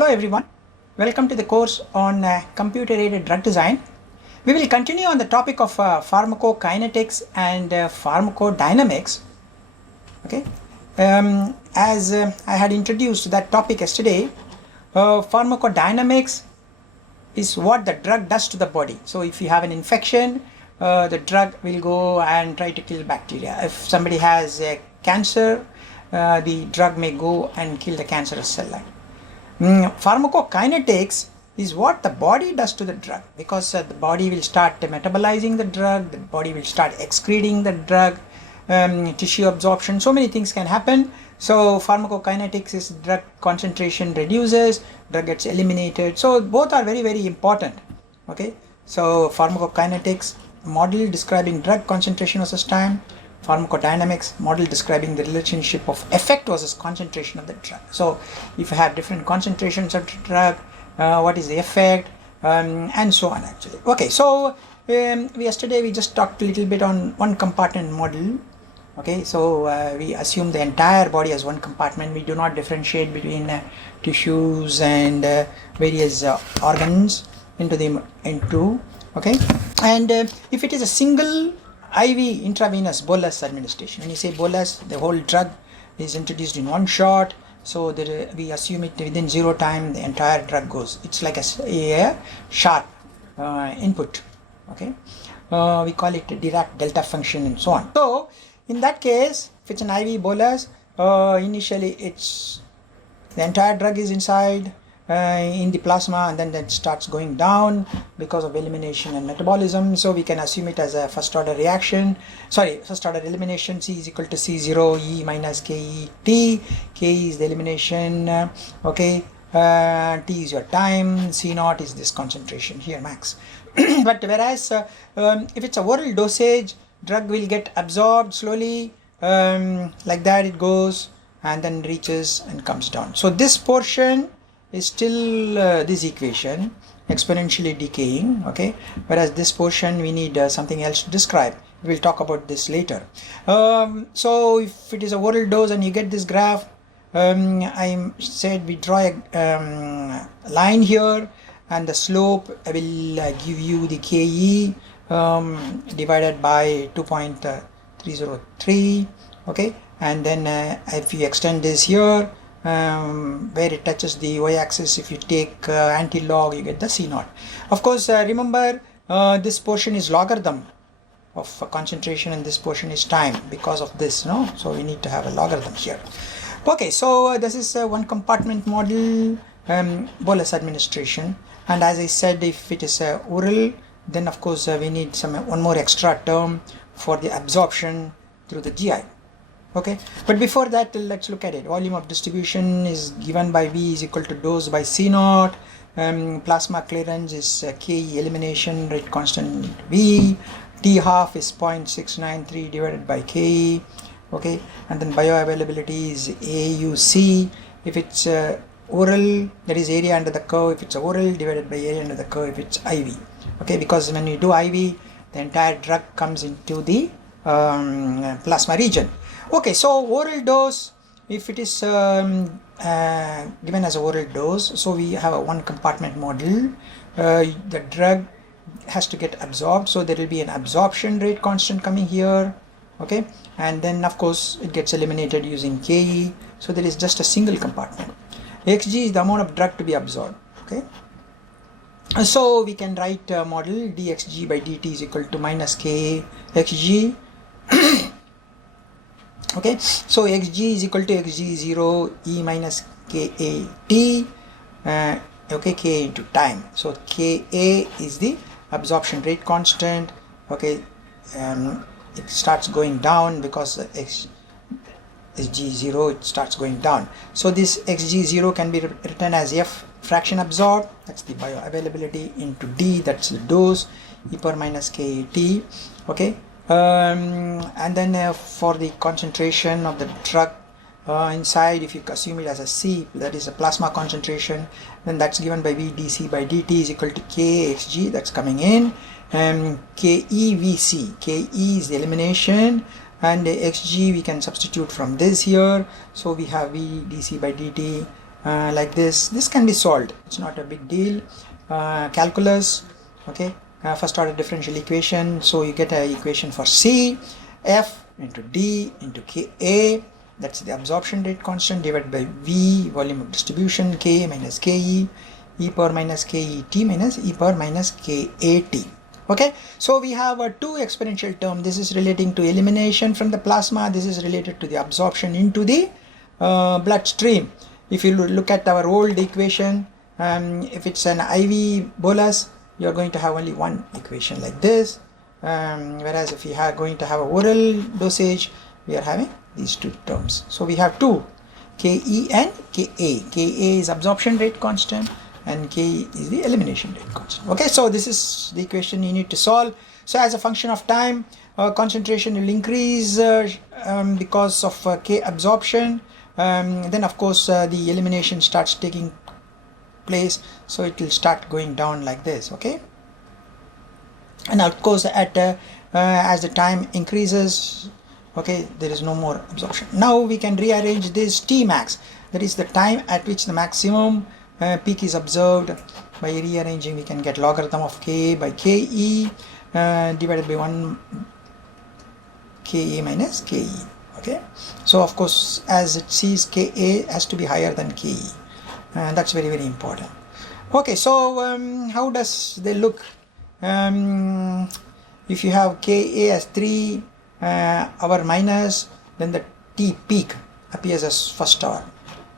Hello everyone, welcome to the course on computer-aided drug design. We will continue on the topic of pharmacokinetics and pharmacodynamics. Okay, as I had introduced that topic yesterday, pharmacodynamics is what the drug does to the body. So if you have an infection, the drug will go and try to kill bacteria. If somebody has cancer, the drug may go and kill the cancerous cell line. Pharmacokinetics is what the body does to the drug, because the body will start metabolizing the drug, the body will start excreting the drug, tissue absorption, so many things can happen. So pharmacokinetics is drug concentration reduces, drug gets eliminated, so both are very important. Okay, so pharmacokinetics model describing drug concentration versus time, pharmacodynamics model describing the relationship of effect versus concentration of the drug. So if you have different concentrations of the drug, what is the effect, and so on actually. Okay, so yesterday we just talked a little bit on one compartment model. Okay, so we assume the entire body as one compartment. We do not differentiate between tissues and various organs into okay, and if it is a single IV intravenous bolus administration, when you say bolus, the whole drug is introduced in one shot, so that we assume it within 0 time the entire drug goes. It's like a sharp input. Okay, we call it Dirac delta function and so on. So in that case, if it's an IV bolus, initially it's the entire drug is inside in the plasma, and then that starts going down because of elimination and metabolism. So we can assume it as a first order elimination. C is equal to C0 E minus KE T. K is the elimination, okay, T is your time, C0 is this concentration here max. But whereas if it's a oral dosage, drug will get absorbed slowly, like that it goes and then reaches and comes down. So this portion is still this equation exponentially decaying, okay, whereas this portion we need something else to describe. We'll talk about this later. So if it is a oral dose and you get this graph, I said we draw a line here, and the slope will give you the KE divided by 2.303, okay, and then if you extend this here, where it touches the y-axis, if you take anti-log, you get the C0. Of course, remember this portion is logarithm of concentration and this portion is time because of this, no? So we need to have a logarithm here. Okay, so this is one compartment model, bolus administration, and as I said, if it is oral, then of course we need one more extra term for the absorption through the GI. Okay, but before that, let's look at it. Volume of distribution is given by V is equal to dose by C0. Plasma clearance is KE elimination rate constant V. T half is 0.693 divided by KE. Okay, and then bioavailability is AUC. If it's oral, that is area under the curve. If it's oral, divided by area under the curve if it's IV. Okay, because when you do IV, the entire drug comes into the plasma region. Okay, so oral dose, if it is given as a oral dose, so we have a one compartment model. The drug has to get absorbed, so there will be an absorption rate constant coming here, okay, and then of course it gets eliminated using KE, so there is just a single compartment. Xg is the amount of drug to be absorbed, okay. So we can write a model dxg by dt is equal to minus k xg. Okay, so xg is equal to xg0 e minus ka t, okay, k into time. So ka is the absorption rate constant. Okay, it starts going down because xg0 it starts going down. So this xg0 can be written as f fraction absorbed, that's the bioavailability, into d, that's the dose, e power minus kat. Okay, and then for the concentration of the drug inside, if you assume it as a C, that is a plasma concentration, then that's given by V dc by dt is equal to k xg, that's coming in, ke vc, ke is the elimination, and xg we can substitute from this here, so we have V dc by dt like this. This can be solved, it's not a big deal. Calculus, okay, first order differential equation. So you get an equation for C, F into D into Ka, that's the absorption rate constant, divided by V, volume of distribution, K minus Ke, e power minus Ket minus e power minus Kat. Okay, so we have a two exponential term. This is relating to elimination from the plasma, this is related to the absorption into the bloodstream. If you look at our old equation, if it's an IV bolus, you're going to have only one equation like this, whereas if you are going to have a oral dosage, we are having these two terms. So we have two, Ke and Ka. Ka is absorption rate constant and Ke is the elimination rate constant. Okay, so this is the equation you need to solve. So as a function of time, concentration will increase because of K absorption. Then of course the elimination starts taking place, so it will start going down like this. Okay, and of course at as the time increases, okay, there is no more absorption. Now we can rearrange this T max, that is the time at which the maximum peak is observed. By rearranging, we can get logarithm of K by Ke divided by 1 Ka minus Ke. Okay, so of course as it sees Ka has to be higher than Ke, that's very important. Okay, so how does they look? If you have Ka as 3 hour minus, then the T peak appears as first hour.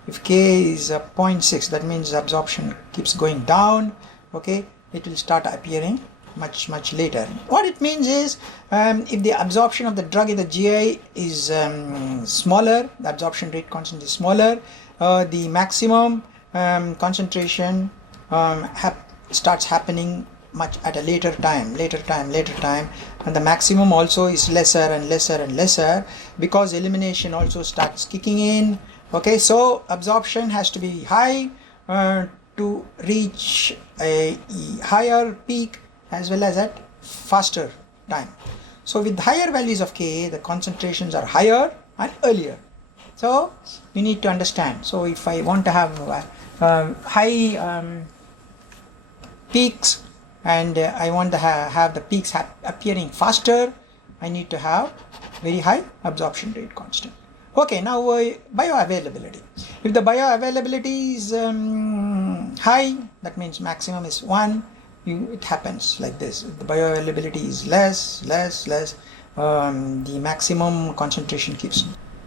If K is 0.6, that means absorption keeps going down. Okay, it will start appearing much later. What it means is, if the absorption of the drug in the GI is smaller, the absorption rate constant is smaller, the maximum concentration starts happening much at a later time, and the maximum also is lesser and lesser because elimination also starts kicking in. Okay, so absorption has to be high to reach a higher peak as well as at faster time. So with higher values of Ka, the concentrations are higher and earlier. So you need to understand. So if I want to have high peaks and I want to have the peaks appearing faster, I need to have very high absorption rate constant. Okay, now bioavailability. If the bioavailability is high, that means maximum is 1, it happens like this. If the bioavailability is less, the maximum concentration keeps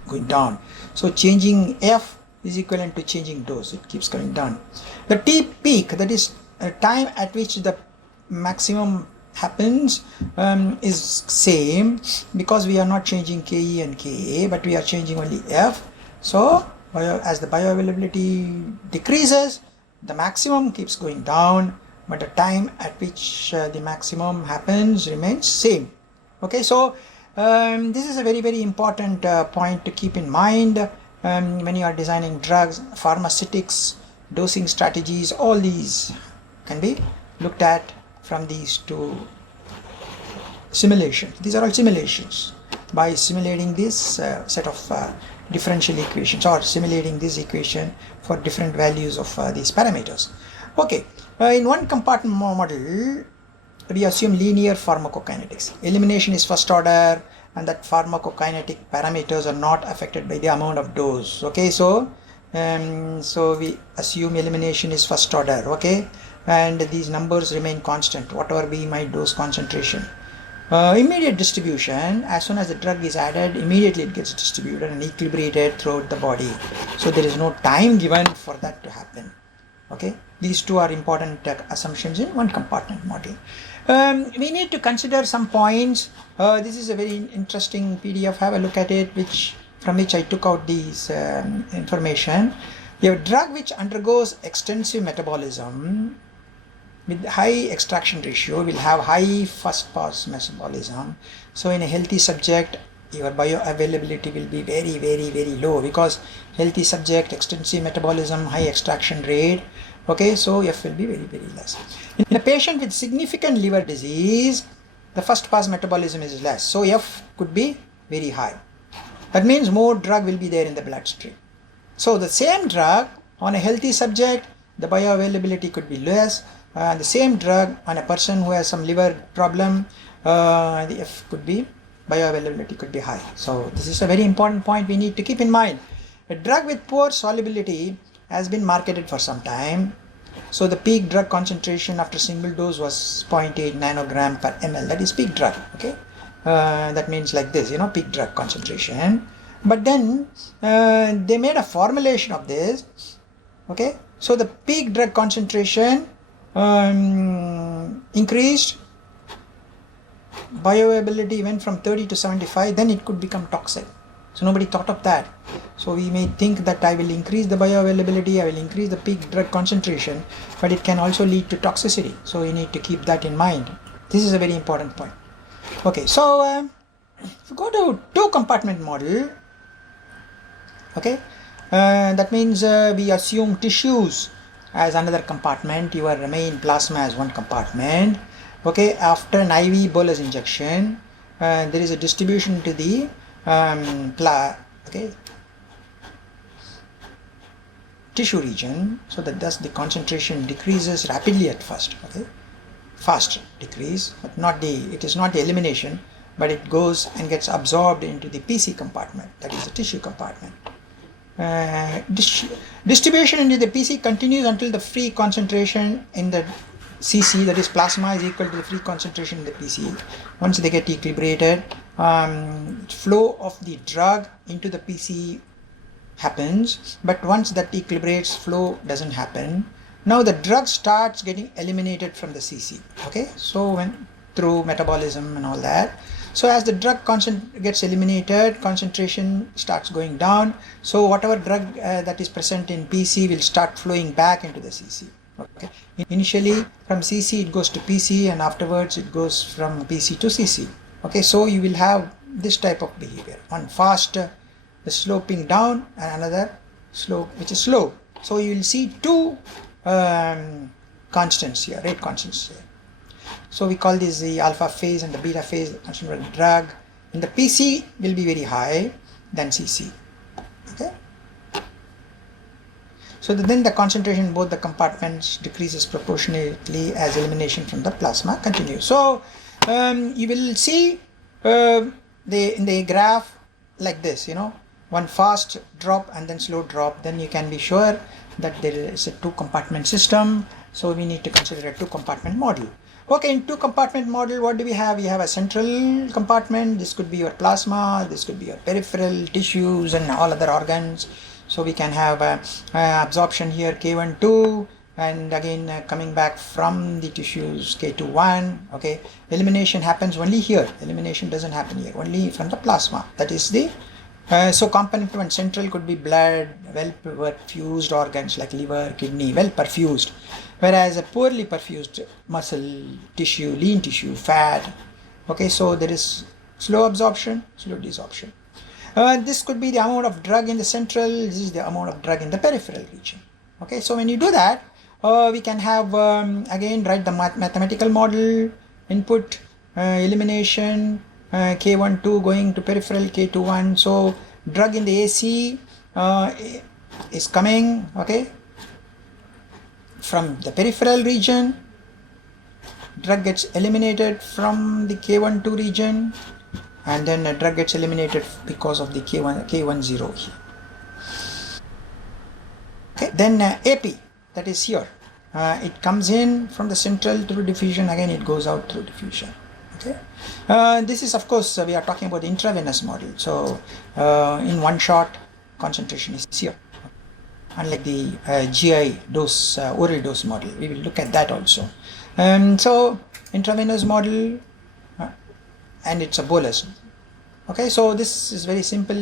going down. So changing F is equivalent to changing dose, it keeps going down. The T peak, that is a time at which the maximum happens, is same because we are not changing Ke and Ka, but we are changing only F. So as the bioavailability decreases, the maximum keeps going down, but the time at which the maximum happens remains same. Okay, so this is a very important point to keep in mind when you are designing drugs, pharmaceutics, dosing strategies. All these can be looked at from these two simulations. These are all simulations. By simulating this set of differential equations, or simulating this equation for different values of these parameters. Okay, in one compartment model, we assume linear pharmacokinetics. Elimination is first order, and that pharmacokinetic parameters are not affected by the amount of dose. Okay, so we assume elimination is first order. Okay, and these numbers remain constant, whatever be my dose concentration. Immediate distribution, as soon as the drug is added, immediately it gets distributed and equilibrated throughout the body. So there is no time given for that to happen. Okay, these two are important assumptions in one compartment model. We need to consider some points. This is a very interesting PDF. Have a look at it, from which I took out these information. You have a drug which undergoes extensive metabolism with high extraction ratio will have high first pass metabolism. So in a healthy subject, your bioavailability will be very low, because healthy subject, extensive metabolism, high extraction rate. Okay, so F will be very less. In a patient with significant liver disease, the first pass metabolism is less, so F could be very high. That means more drug will be there in the bloodstream. So the same drug On a healthy subject, the bioavailability could be less. The same drug on a person who has some liver problem, the F could be, bioavailability could be high. So this is a very important point we need to keep in mind. A drug with poor solubility has been marketed for some time. So the peak drug concentration after single dose was 0.8 nanogram per ml. That is peak drug. Okay, that means like this, peak drug concentration. But then they made a formulation of this. Okay, so the peak drug concentration increased, bioavailability went from 30 to 75, then it could become toxic. So nobody thought of that. So we may think that I will increase the bioavailability, I will increase the peak drug concentration, but it can also lead to toxicity. So we need to keep that in mind. This is a very important point. Okay, so if we go to two compartment model, okay, that means we assume tissues as another compartment, your main plasma as one compartment. Okay, after an IV bolus injection, there is a distribution to the tissue region, so that thus the concentration decreases rapidly at first. Okay, fast decrease, but it is not the elimination, but it goes and gets absorbed into the PC compartment, that is the tissue compartment. Distribution into the PC continues until the free concentration in the CC, that is plasma, is equal to the free concentration in the PC. Once they get equilibrated, flow of the drug into the PC happens, but once that equilibrates, flow doesn't happen. Now the drug starts getting eliminated from the CC. Okay, so when through metabolism and all that. So as the drug gets eliminated, concentration starts going down. So whatever drug that is present in PC will start flowing back into the CC. Okay. Initially from CC it goes to PC, and afterwards it goes from PC to CC. Okay, so you will have this type of behavior. One fast, the sloping down, and another slope which is slow. So you will see two constants here, rate constants here. So we call this the alpha phase and the beta phase. The concentration of the drug in the PC will be very high than CC. Okay. So then the concentration in both the compartments decreases proportionately as elimination from the plasma continues. So you will see in the graph like this, one fast drop and then slow drop. Then you can be sure that there is a two compartment system. So we need to consider a two compartment model. Okay, in two compartment model, what do we have? We have a central compartment. This could be your plasma, this could be your peripheral tissues and all other organs. So we can have absorption here, K1, 2, and again coming back from the tissues, K2, 1. Okay, elimination happens only here. Elimination doesn't happen here, only from the plasma. That is the so component 1 central could be blood, well perfused organs like liver, kidney, well perfused, whereas a poorly perfused muscle, tissue, lean tissue, fat. Okay, so there is slow absorption, slow desorption. This could be the amount of drug in the central, this is the amount of drug in the peripheral region. Okay, so when you do that, we can have again write the mathematical model, input, elimination, K1, 2 going to peripheral, K2, 1. So drug in the AC is coming, okay, from the peripheral region. Drug gets eliminated from the K1, 2 region, and then a drug gets eliminated because of the K1, 0 here. Okay, then AP, that is here. It comes in from the central through diffusion, again it goes out through diffusion. Okay, this is of course we are talking about the intravenous model. So in one shot, concentration is here, unlike the GI dose, oral dose model. We will look at that also. So intravenous model, and it's a bolus. Okay, so this is very simple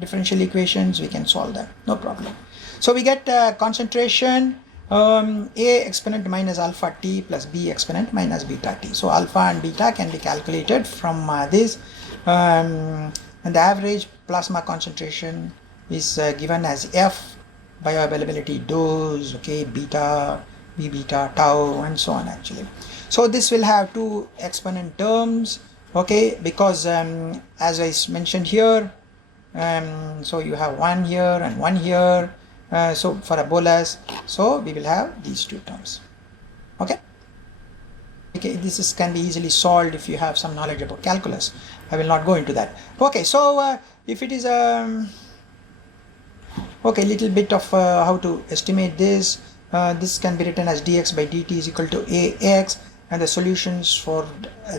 differential equations, we can solve that, no problem. So we get concentration A exponent minus alpha t plus B exponent minus beta t. So alpha and beta can be calculated from this, and the average plasma concentration is given as F, bioavailability dose, okay, beta, B beta, tau, and so on actually. So this will have two exponent terms, okay, because as I mentioned here, so you have one here and one here, So for a bolus, so we will have these two terms. Okay. Okay, this can be easily solved if you have some knowledge about calculus. I will not go into that. Okay, so if it is okay, little bit of how to estimate this. This can be written as dx by dt is equal to ax, and the solutions for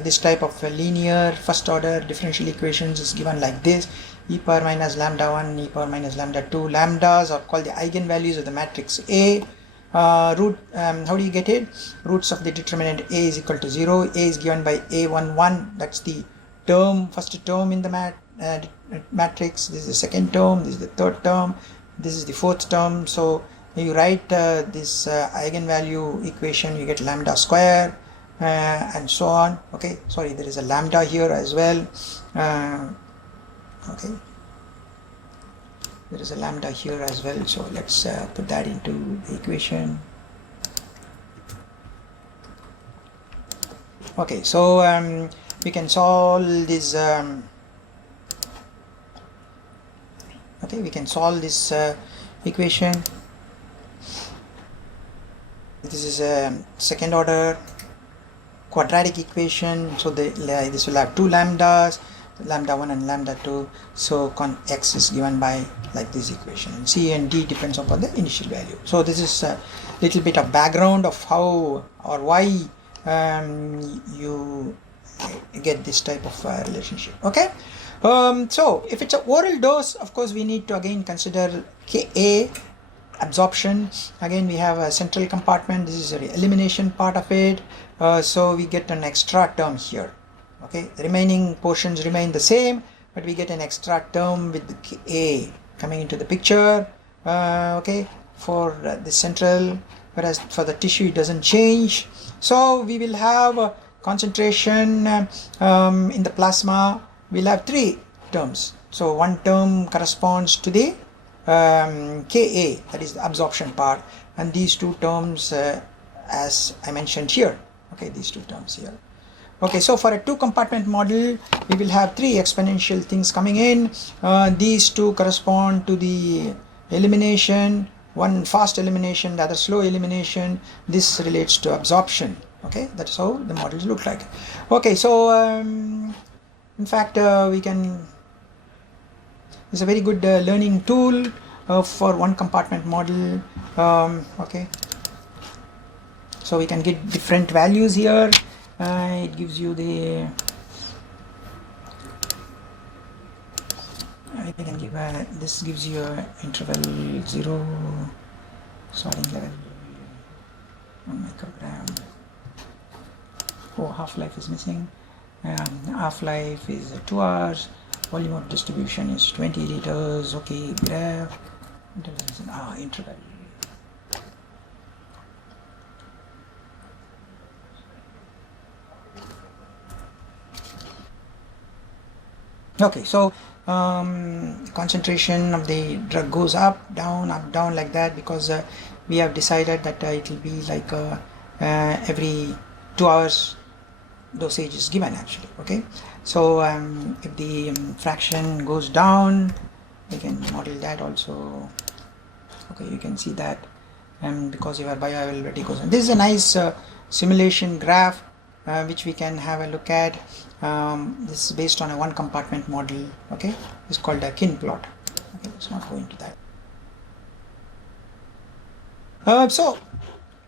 this type of linear first order differential equations is given like this: e power minus lambda 1, e power minus lambda 2. Lambdas are called the eigenvalues of the matrix A. How do you get it? Roots of the determinant A is equal to 0. A is given by A11, that's the term, first term in the matrix. This is the second term, this is the third term, this is the fourth term. So you write this eigenvalue equation, you get lambda square and so on. Okay, sorry, there is a lambda here as well. Okay, there is a lambda here as well, so let's put that into the equation. Okay, so we can solve this okay, we can solve this equation. This is a second order quadratic equation, so this will have two lambdas, lambda 1 and lambda 2. So x is given by like this equation, and c and d depends upon the initial value. So this is a little bit of background of how or why you get this type of relationship. Okay, so if it's an oral dose, of course we need to again consider Ka, absorption. Again we have a central compartment, this is the elimination part of it. So we get an extra term here. Okay, the remaining portions remain the same, but we get an extra term with the A coming into the picture. Okay, for the central, whereas for the tissue it doesn't change. So we will have concentration in the plasma. We'll have three terms. So one term corresponds to the Ka, that is the absorption part, and these two terms as I mentioned here. Okay, these two terms here. Okay, so for a two compartment model, we will have three exponential things coming in. These two correspond to the elimination, one fast elimination, the other slow elimination. This relates to absorption. Okay, that's how the models look like. Okay, so in fact we can, it's a very good learning tool for one compartment model. Okay, so we can get different values here. It gives you the I can give this gives you a interval 0 sorting level 1 microgram. Oh, half-life is missing. Half-life is 2 hours. Volume of distribution is 20 liters. Okay, graph interval. Okay, so concentration of the drug goes up, down, like that, because we have decided that it will be like every 2 hours dosage is given actually. Okay, so if the fraction goes down, we can model that also. Okay, you can see that because your bioavailability goes on. This is a nice simulation graph which we can have a look at. This is based on a one compartment model. Okay, it's called a kin plot. Okay, let's not go into that. So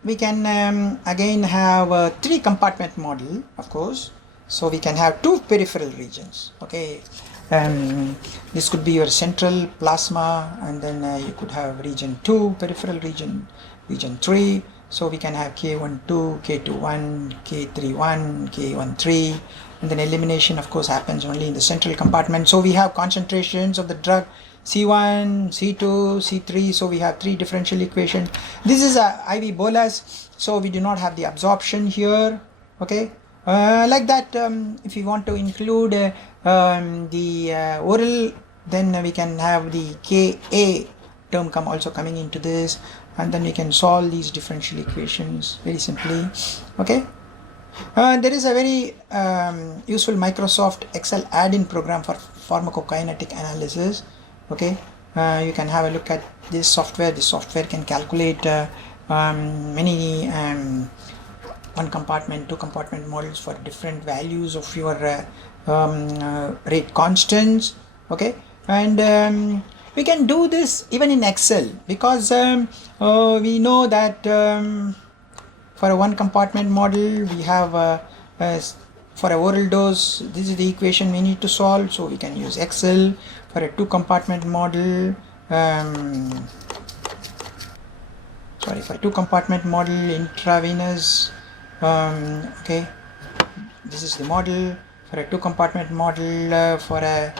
we can again have a three compartment model, of course. So we can have two peripheral regions. Okay, this could be your central plasma, and then you could have region 2, peripheral region 3. So we can have K12, K21, K31, K13, and then elimination of course happens only in the central compartment. So we have concentrations of the drug C1, C2, C3. So we have three differential equations. This is a IV bolus, so we do not have the absorption here. Okay, like that. If you want to include the oral, then we can have the Ka term coming into this, and then we can solve these differential equations very simply. Okay, there is a very useful Microsoft Excel add-in program for pharmacokinetic analysis. Okay, you can have a look at this software. This software can calculate many one compartment, two compartment models for different values of your rate constants. Okay, and we can do this even in Excel, because we know that for a one compartment model we have for a oral dose, this is the equation we need to solve, so we can use Excel. For a two compartment model, for a two compartment model intravenous, okay, this is the model. For a two compartment model for a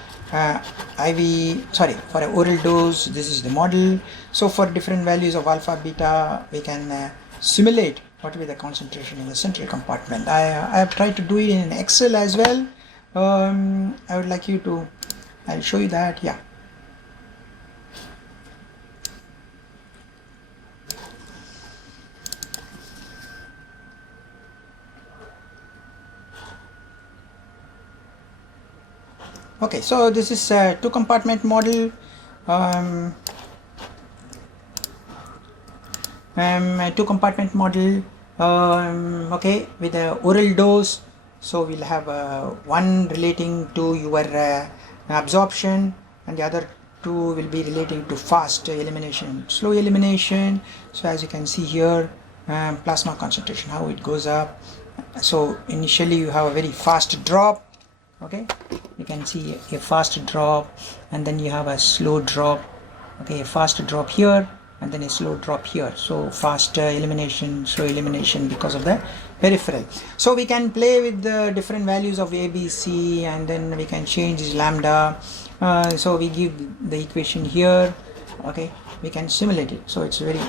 for a oral dose, this is the model. So for different values of alpha, beta, we can simulate what will be the concentration in the central compartment. I have tried to do it in Excel as well. I would like you to, I'll show you that. Yeah. Okay, so this is a two compartment model. A two compartment model, okay, with a oral dose. So we'll have one relating to your absorption, and the other two will be relating to fast elimination, slow elimination. So as you can see here, plasma concentration, how it goes up. So initially you have a very fast drop. Okay, you can see a fast drop, and then you have a slow drop. Okay, a fast drop here, and then a slow drop here. So fast elimination, slow elimination because of the peripheral. So we can play with the different values of A, B, C, and then we can change this lambda. So we give the equation here. Okay, we can simulate it. So it's very,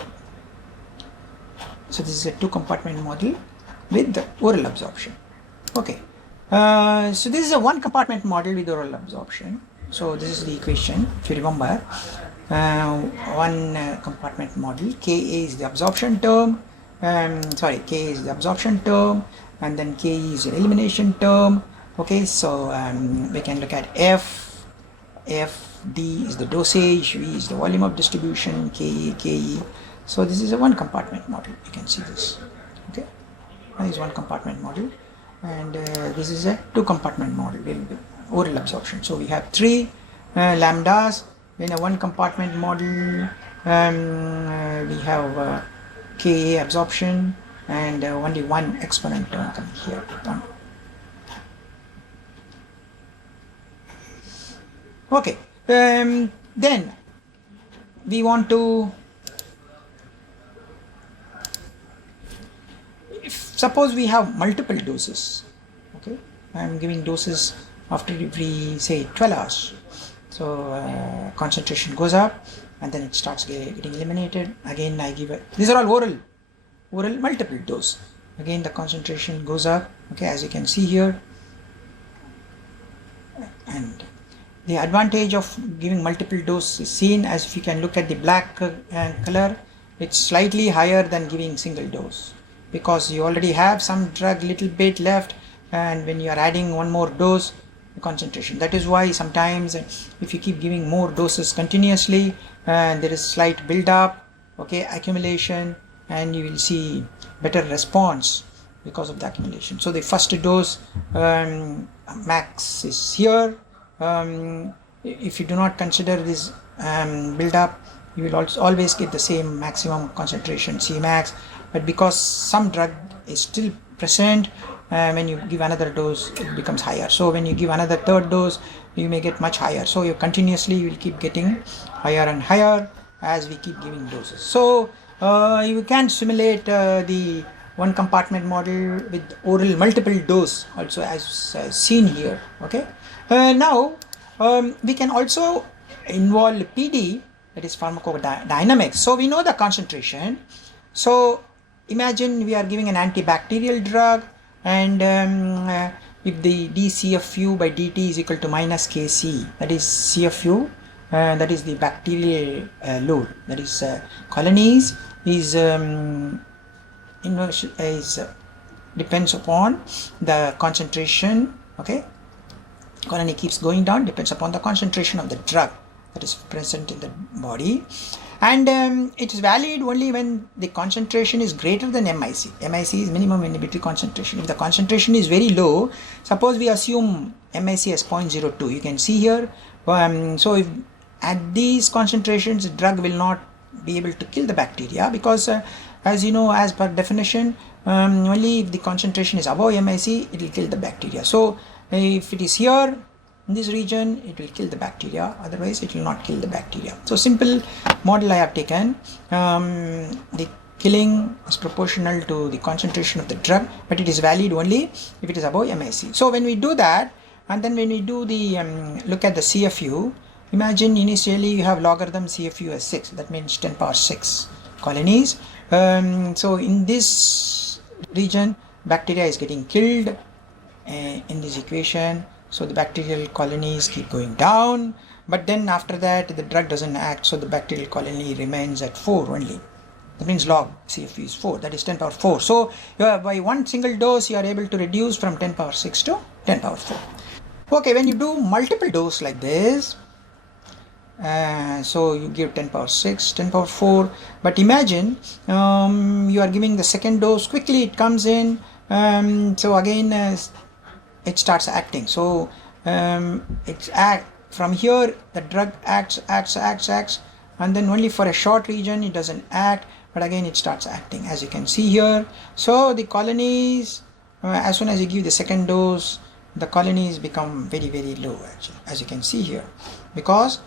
so this is a two compartment model with the oral absorption. Okay. So this is a one compartment model with oral absorption. So this is the equation, if you remember. One compartment model, Ka is the absorption term, K is the absorption term, and then Ke is the elimination term. Okay, so we can look at D is the dosage, V is the volume of distribution, Ke. So this is a one compartment model. You can see this. Okay, this is one compartment model. And this is a two compartment model with oral absorption. So we have three lambdas in a one compartment model. We have Ka absorption and only one exponent term coming here. One. Okay, then we want to, suppose we have multiple doses. Okay, I am giving doses after every, say, 12 hours. So concentration goes up, and then it starts getting eliminated. Again I give it, these are all oral multiple dose. Again the concentration goes up. Okay, as you can see here. And the advantage of giving multiple dose is seen as if you can look at the black color. It's slightly higher than giving single dose, because you already have some drug little bit left, and when you are adding one more dose, the concentration. That is why sometimes if you keep giving more doses continuously, there is slight build up, okay, accumulation, and you will see better response because of the accumulation. So the first dose max is here. If you do not consider this build up, you will also always get the same maximum concentration, Cmax. But because some drug is still present, when you give another dose, it becomes higher. So when you give another third dose, you may get much higher. So you continuously will keep getting higher and higher as we keep giving doses. So you can simulate the one compartment model with oral multiple dose also, as seen here. Okay. Now we can also involve PD, that is pharmacodynamics. So we know the concentration. So imagine we are giving an antibacterial drug, and if the dCFU by dt is equal to minus Kc, that is CFU, that is the bacterial load, that is colonies is depends upon the concentration. Okay, colony keeps going down, depends upon the concentration of the drug. that is present in the body, and it is valid only when the concentration is greater than MIC. MIC is minimum inhibitory concentration. If the concentration is very low, suppose we assume MIC as 0.02, you can see here, so if at these concentrations, the drug will not be able to kill the bacteria, because as you know, as per definition, only if the concentration is above MIC, it will kill the bacteria. So if it is here in this region, it will kill the bacteria, otherwise it will not kill the bacteria. So simple model I have taken, the killing is proportional to the concentration of the drug, but it is valid only if it is above MIC. So when we do that, and then when we do the look at the CFU, imagine initially you have logarithm CFU as 6, that means 10 power 6 colonies. So in this region, bacteria is getting killed in this equation, so the bacterial colonies keep going down, but then after that the drug doesn't act, so the bacterial colony remains at 4 only. That means log CFU is 4, that is 10 power 4. So by one single dose you are able to reduce from 10 power 6 to 10 power 4. Okay, when you do multiple dose like this, so you give 10 power 6, 10 power 4, but imagine you are giving the second dose, quickly it comes in, so again it starts acting. So from here the drug acts, and then only for a short region it doesn't act, but again it starts acting, as you can see here. So the colonies, as soon as you give the second dose, the colonies become very, very low, actually, as you can see here, because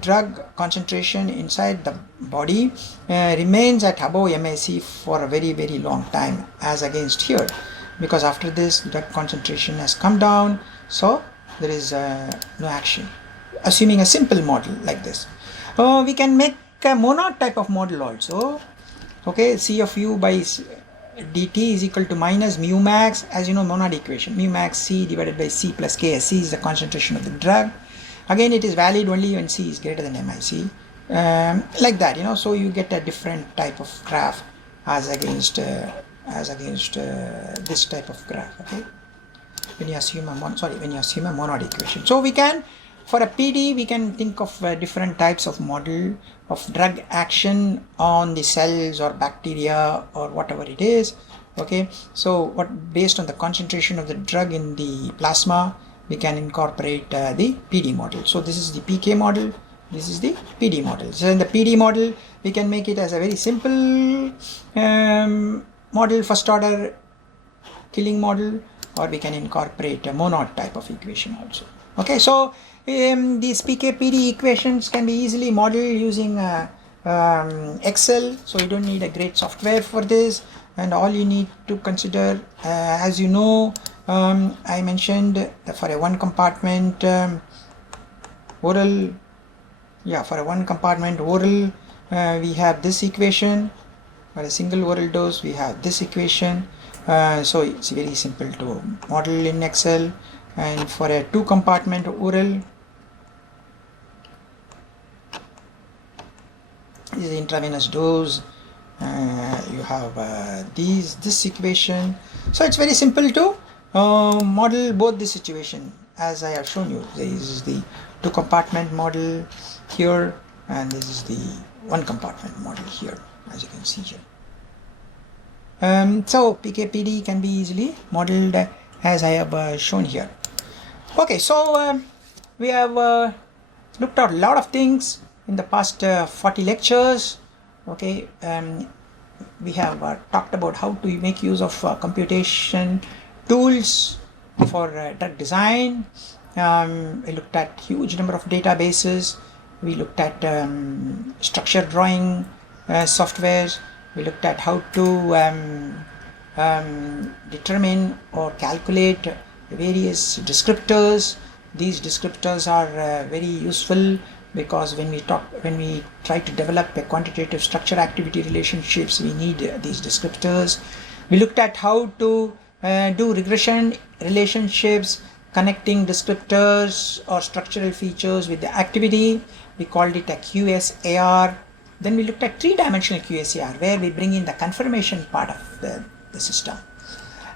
drug concentration inside the body remains at above MIC for a very, very long time, as against here, because after this drug concentration has come down, so there is no action, assuming a simple model like this. We can make a monod type of model also. Okay, CFU by dt is equal to minus mu max, as you know, monod equation, mu max C divided by C plus K. C is the concentration of the drug. Again, it is valid only when C is greater than MIC, like that, you know. So you get a different type of graph as against this type of graph. Okay, when you assume a monod equation. So we can, for a PD, we can think of different types of model of drug action on the cells or bacteria or whatever it is. Okay, so based on the concentration of the drug in the plasma, we can incorporate the PD model. So this is the PK model, this is the PD model. So in the PD model, we can make it as a very simple model, first order killing model, or we can incorporate a monod type of equation also. Okay, so these PK PD equations can be easily modeled using Excel, so you don't need a great software for this, and all you need to consider, as you know, I mentioned that for a one compartment oral, we have this equation. For a single oral dose, we have this equation. So it's very simple to model in Excel. And for a two compartment oral, this is the intravenous dose. You have this equation. So it's very simple to model both the situation, as I have shown you. This is the two compartment model here, and this is the one compartment model here, as you can see here. So PKPD can be easily modeled as I have shown here. Okay, so we have looked at a lot of things in the past 40 lectures. Okay, we have talked about how to make use of computation tools for drug design. We looked at huge number of databases. We looked at structure drawing softwares. We looked at how to determine or calculate various descriptors. These descriptors are very useful because when we try to develop a quantitative structure activity relationships, we need these descriptors. We looked at how to do regression relationships connecting descriptors or structural features with the activity. We called it a QSAR. Then we looked at three-dimensional QSAR, where we bring in the confirmation part of the system.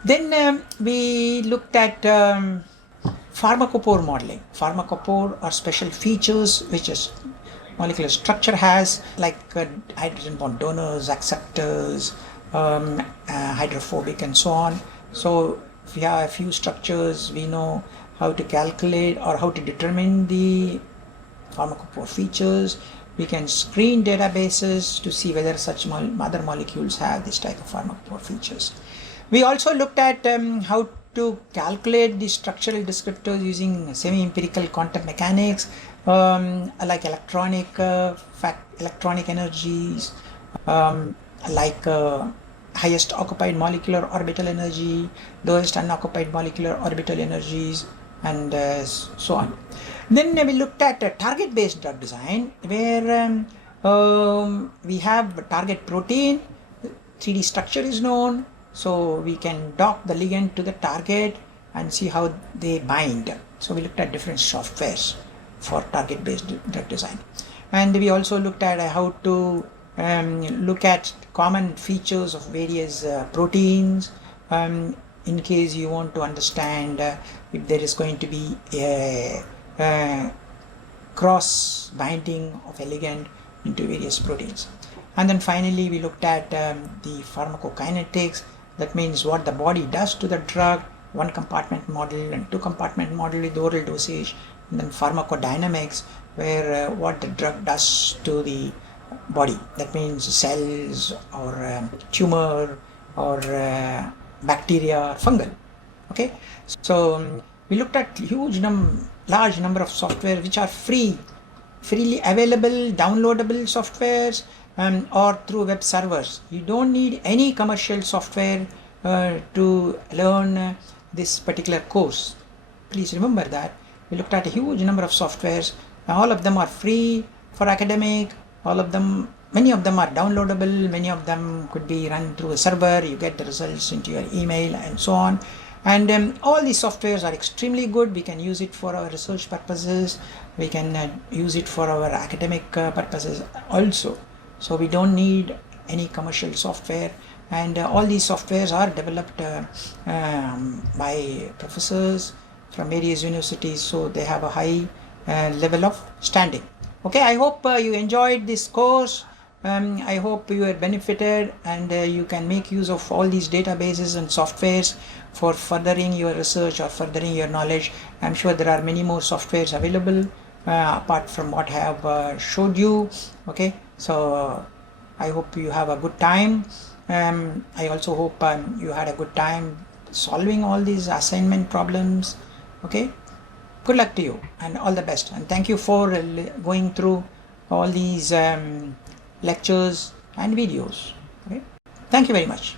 Then we looked at pharmacophore modeling. Pharmacophore are special features which is molecular structure has, like hydrogen bond donors, acceptors, hydrophobic, and so on. So if we have a few structures, we know how to calculate or how to determine the pharmacophore features. We can screen databases to see whether such other molecules have this type of pharmacophore features. We also looked at how to calculate the structural descriptors using semi-empirical quantum mechanics, like electronic energies, like highest occupied molecular orbital energy, lowest unoccupied molecular orbital energies, and so on. Then we looked at target-based drug design, where we have target protein, 3D structure is known, so we can dock the ligand to the target and see how they bind. So we looked at different softwares for target-based drug design. And we also looked at how to look at common features of various proteins, in case you want to understand if there is going to be a cross binding of a ligand into various proteins. And then finally we looked at the pharmacokinetics. That means what the body does to the drug, one compartment model and two compartment model with oral dosage, and then pharmacodynamics, where what the drug does to the body. That means cells or tumor or bacteria, fungal. Okay, so we looked at large number of software which are freely available, downloadable softwares, or through web servers. You don't need any commercial software to learn this particular course. Please remember that. We looked at a huge number of softwares. All of them are free for academic. Many of them are downloadable. Many of them could be run through a server. You get the results into your email and so on. And all these softwares are extremely good. We can use it for our research purposes. We can use it for our academic purposes also. So we don't need any commercial software. And all these softwares are developed by professors from various universities. So they have a high level of standing. Okay, I hope you enjoyed this course. I hope you are benefited, and you can make use of all these databases and softwares for furthering your research or furthering your knowledge. I'm sure there are many more softwares available apart from what I have showed you. Okay, so I hope you have a good time. I also hope you had a good time solving all these assignment problems. Okay, good luck to you and all the best, and thank you for going through all these lectures and videos. Okay, thank you very much.